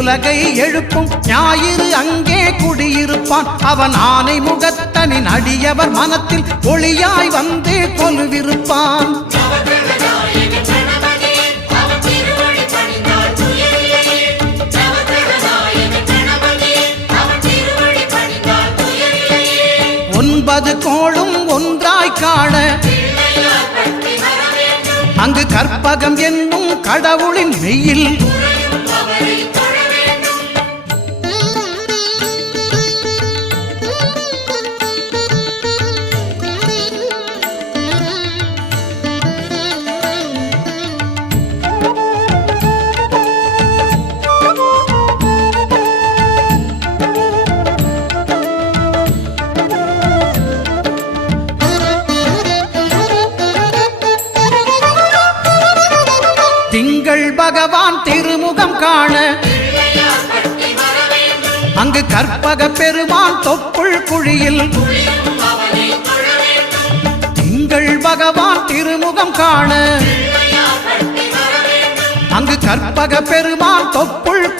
உலகை எழுப்பும் ஞாயிறு அங்கே குடியிருப்பான். அவன் ஆனை முகத்தனின் அடியவர் மனத்தில் ஒளியாய் வந்து கொலுவிருப்பான். ஒன்பது கோளும் ஒன்றாய் காண அங்கு கற்பகம் என்னும் கடவுளின் மெய்யில் திங்கள் பகவான் திருமுகம் காண அங்கு கற்பக பெருமான் தொப்புள் குழியில் திங்கள் பகவான் திருமுகம் காண அங்கு கற்பக பெருமான் தொப்புள்